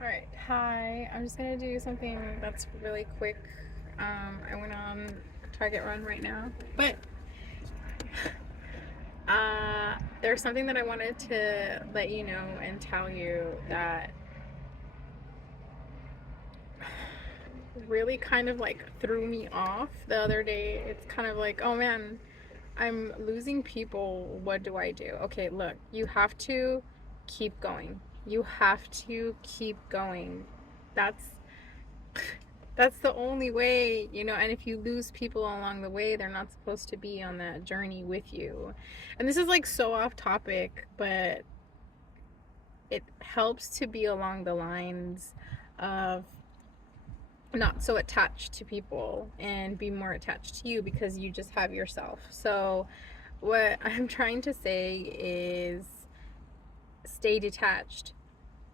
Alright, hi. I'm just gonna do something that's really quick. I went on Target Run right now, but there's something that I wanted to let you know and tell you that really kind of like threw me off the other day. It's kind of like, oh man, I'm losing people. What do I do? Okay, look, you have to keep going. You have to keep going. That's that's the only way, and if you lose people along the way, they're not supposed to be on that journey with you. And this is like so off topic, but it helps to be along the lines of not so attached to people and be more attached to you because you just have yourself. So what I'm trying to say is stay detached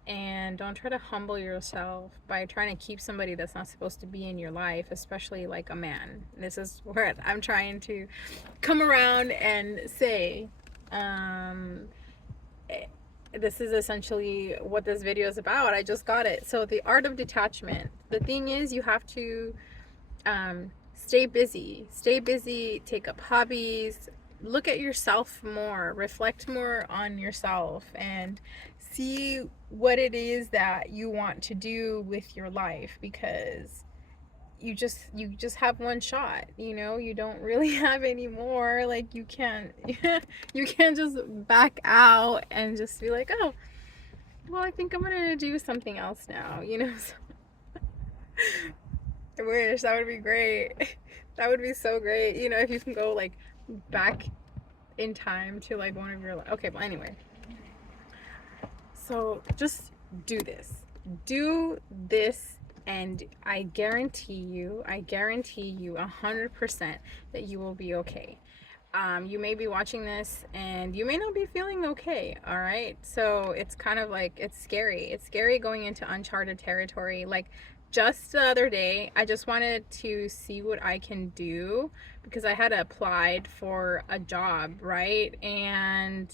and don't try to humble yourself by trying to keep somebody that's not supposed to be in your life, especially like a man. This is where I'm trying to come around and say, um, this is essentially what this video is about. I just got it. So, the art of detachment. The thing is, you have to stay busy, take up hobbies, look at yourself more, reflect more on yourself, and see what it is that you want to do with your life, because you just have one shot. You don't really have any more. Like, you can't you can't just back out and just be like, oh well, I think I'm gonna do something else now. So I wish that would be great. That would be so great. If you can go like back in time to like one of your okay, well, anyway. So just do this. Do this, and I guarantee you 100% that you will be okay. You may be watching this and you may not be feeling okay, all right? So it's kind of like, it's scary. It's scary going into uncharted territory. Like, just the other day, I just wanted to see what I can do because I had applied for a job, right? And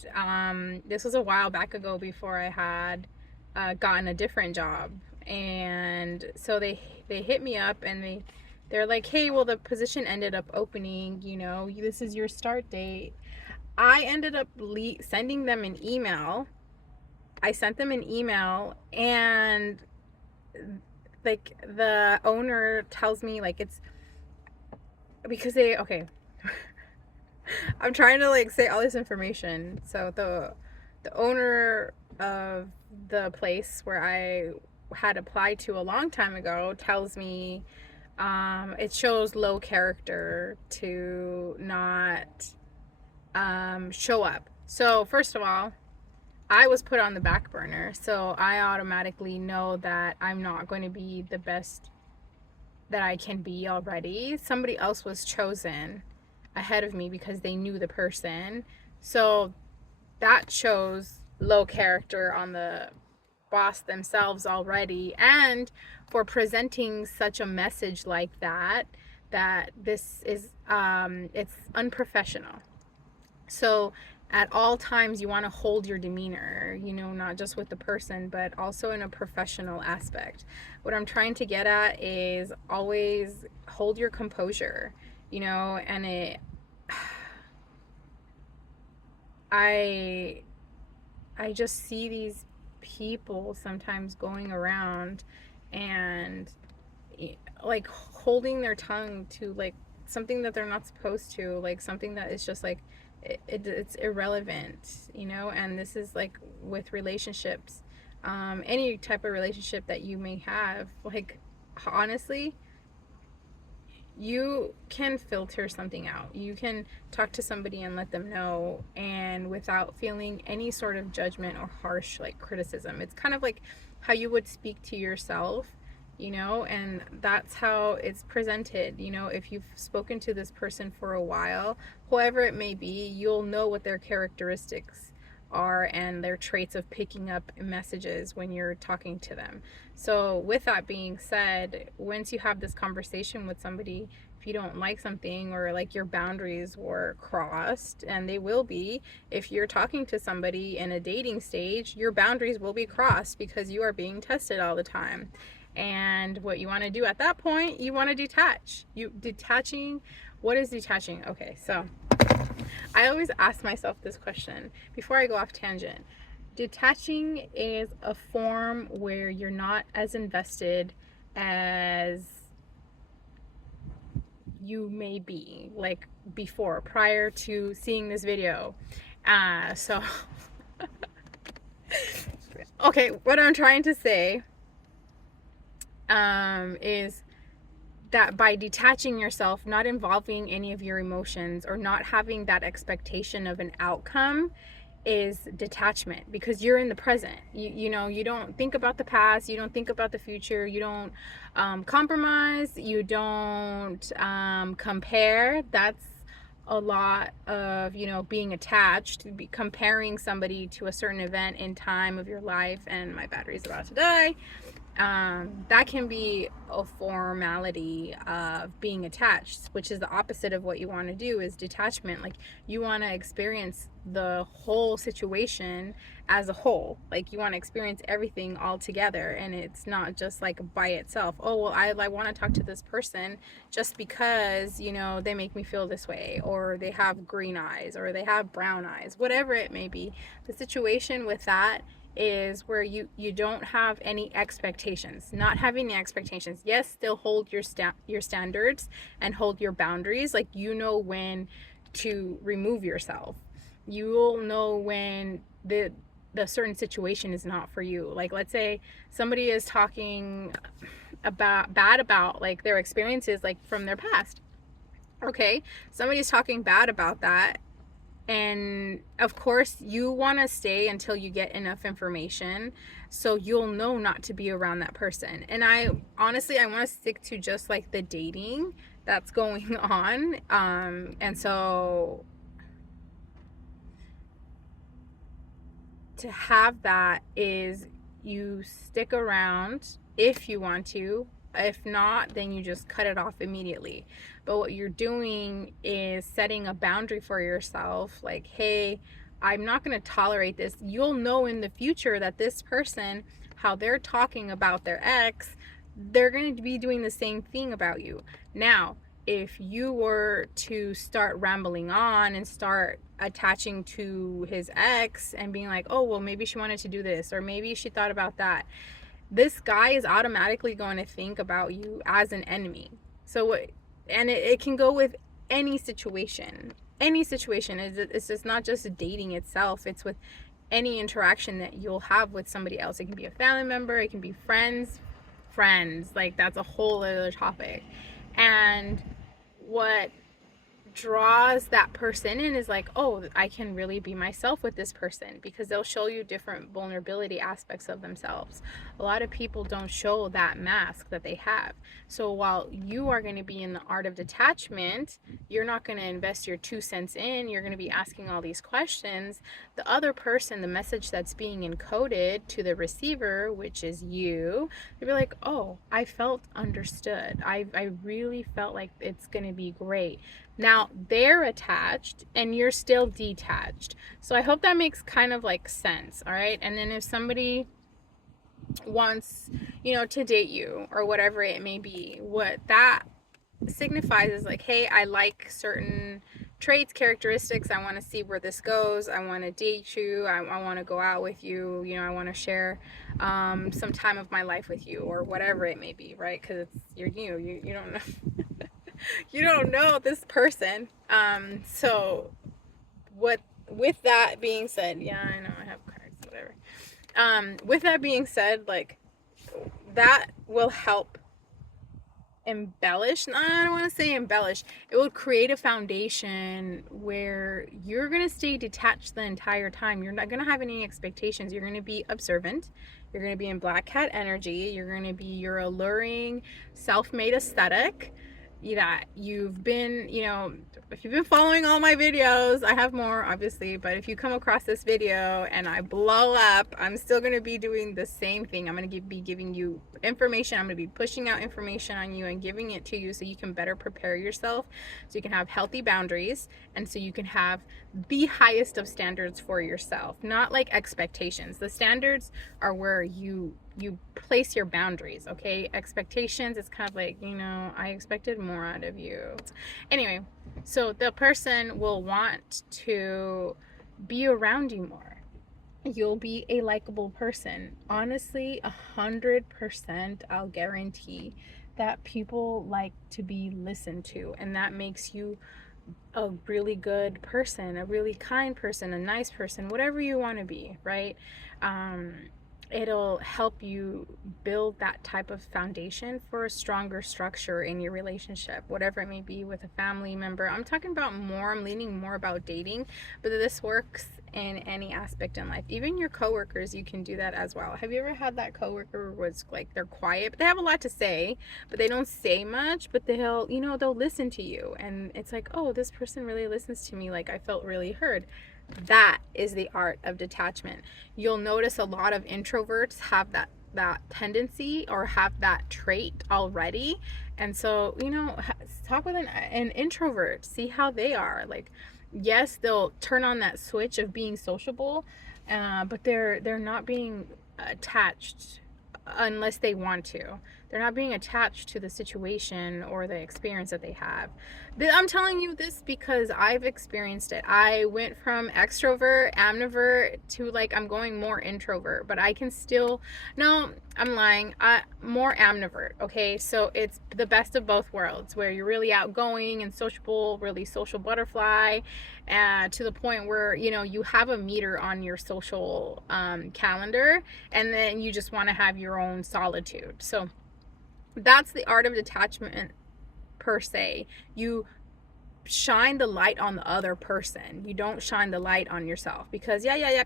this was a while back ago before I had gotten a different job. And so they hit me up and they're like, hey, well, the position ended up opening, this is your start date. I ended up sending them an email. I sent them an email, and like the owner tells me, like, it's because okay. I'm trying to like say all this information. So the owner of the place where I had applied to a long time ago tells me it shows low character to not show up. So first of all, I was put on the back burner, so I automatically know that I'm not going to be the best that I can be already. Somebody else was chosen ahead of me because they knew the person. So that shows low character on the boss themselves already, and for presenting such a message like that, this is it's unprofessional. So at all times you want to hold your demeanor, not just with the person but also in a professional aspect. What I'm trying to get at is always hold your composure, and I I just see these people sometimes going around and like holding their tongue to like something that they're not supposed to, like something that is just like it's irrelevant, and this is like with relationships, any type of relationship that you may have. Like, honestly, you can filter something out. You can talk to somebody and let them know, and without feeling any sort of judgment or harsh like criticism. It's kind of like how you would speak to yourself, and that's how it's presented. If you've spoken to this person for a while, whoever it may be, you'll know what their characteristics are and their traits of picking up messages when you're talking to them. So with that being said, once you have this conversation with somebody, if you don't like something or like your boundaries were crossed, and they will be, if you're talking to somebody in a dating stage, your boundaries will be crossed because you are being tested all the time. And what you want to do at that point, you want to detach. What is detaching? Okay, so I always ask myself this question before I go off tangent. Detaching is a form where you're not as invested as you may be, like before, prior to seeing this video. So okay, what I'm trying to say is that by detaching yourself, not involving any of your emotions or not having that expectation of an outcome, is detachment, because you're in the present. You know, you don't think about the past, you don't think about the future, you don't compromise, you don't compare. That's a lot of, you know, being attached, comparing somebody to a certain event in time of your life. And my battery's about to die. That can be a formality of being attached, which is the opposite of what you want to do, is detachment. Like, you want to experience the whole situation as a whole. Like, you want to experience everything all together, and it's not just like by itself. Oh, well, I want to talk to this person just because, you know, they make me feel this way, or they have green eyes, or they have brown eyes, whatever it may be. The situation with that is where you don't have any expectations. Not having the expectations, yes, still hold your standards and hold your boundaries. Like, you know when to remove yourself. You will know when the certain situation is not for you. Like, let's say somebody is talking about like their experiences, like from their past. Okay, somebody's talking bad about that, and of course you want to stay until you get enough information so you'll know not to be around that person. And I honestly, I want to stick to just like the dating that's going on. And so to have that is, you stick around if you want to. If not, then you just cut it off immediately. But what you're doing is setting a boundary for yourself, like, hey, I'm not going to tolerate this. You'll know in the future that this person, how they're talking about their ex, they're going to be doing the same thing about you. Now, if you were to start rambling on and start attaching to his ex and being like, oh, well, maybe she wanted to do this, or maybe she thought about that, this guy is automatically going to think about you as an enemy. So, and it can go with any situation. Any situation. It's just not just dating itself. It's with any interaction that you'll have with somebody else. It can be a family member. It can be friends. Like, that's a whole other topic. And what draws that person in is like, oh, I can really be myself with this person, because they'll show you different vulnerability aspects of themselves. A lot of people don't show that mask that they have. So while you are going to be in the art of detachment, you're not going to invest your 2 cents in, you're going to be asking all these questions. The other person, the message that's being encoded to the receiver, which is you, they'll be like, oh, I felt understood. I really felt like it's going to be great. Now they're attached and you're still detached. So I hope that makes kind of like sense. All right. And then if somebody wants, you know, to date you or whatever it may be, what that signifies is like, hey, I like certain traits, characteristics. I want to see where this goes. I want to date you. I want to go out with you. You know, I want to share some time of my life with you, or whatever it may be, right? Because it's you're new. You don't know. You don't know this person. So what, with that being said, yeah, I know I have cards, whatever. With that being said, like, that will help embellish. No, I don't want to say embellish. It will create a foundation where you're going to stay detached the entire time. You're not going to have any expectations. You're going to be observant. You're going to be in black cat energy. You're going to be your alluring, self-made aesthetic. that you've been, if you've been following all my videos, I have more obviously, but if you come across this video and I blow up, I'm still going to be doing the same thing. I'm going to be giving you information. I'm going to be pushing out information on you and giving it to you so you can better prepare yourself, so you can have healthy boundaries, and so you can have the highest of standards for yourself, not like expectations. The standards are where you place your boundaries. Okay, expectations, it's kind of like, I expected more out of you. Anyway, so the person will want to be around you more. You'll be a likable person. Honestly, 100%, I'll guarantee that people like to be listened to, and that makes you a really good person, a really kind person, a nice person, whatever you want to be, right? um, it'll help you build that type of foundation for a stronger structure in your relationship, whatever it may be, with a family member. I'm talking about more, I'm leaning more about dating, but this works in any aspect in life. Even your coworkers, you can do that as well. Have you ever had that coworker who was like, they're quiet, but they have a lot to say, but they don't say much, but they'll listen to you, and it's like, oh, this person really listens to me, like I felt really heard. That is the art of detachment. You'll notice a lot of introverts have that tendency or have that trait already. And so, talk with an introvert, see how they are. Like, yes, they'll turn on that switch of being sociable, but they're not being attached unless they want to. They're not being attached to the situation or the experience that they have. I'm telling you this because I've experienced it. I went from extrovert, ambivert, to like, I'm going more introvert, but I can still, no, I'm lying. More ambivert. Okay, so it's the best of both worlds, where you're really outgoing and sociable, really social butterfly, to the point where you have a meter on your social calendar, and then you just want to have your own solitude. So that's the art of detachment per se. You shine the light on the other person. You don't shine the light on yourself, because everybody's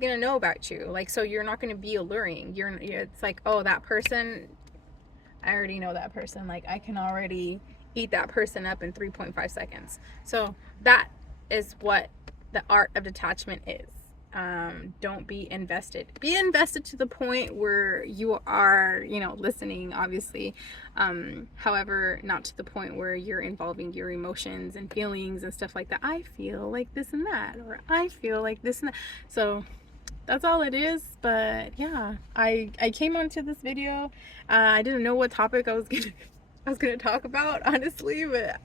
gonna know about you. Like, so you're not gonna be alluring. It's like, oh, that person, I already know that person. Like, I can already eat that person up in 3.5 seconds. So that is what the art of detachment is. Don't be invested. Be invested to the point where you are, listening, obviously. However, not to the point where you're involving your emotions and feelings and stuff like that. I feel like this and that, or I feel like this and that. So that's all it is. But yeah, I came onto this video. I didn't know what topic I was gonna talk about, honestly, but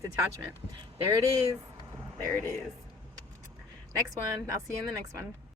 detachment. There it is. There it is. Next one. I'll see you in the next one.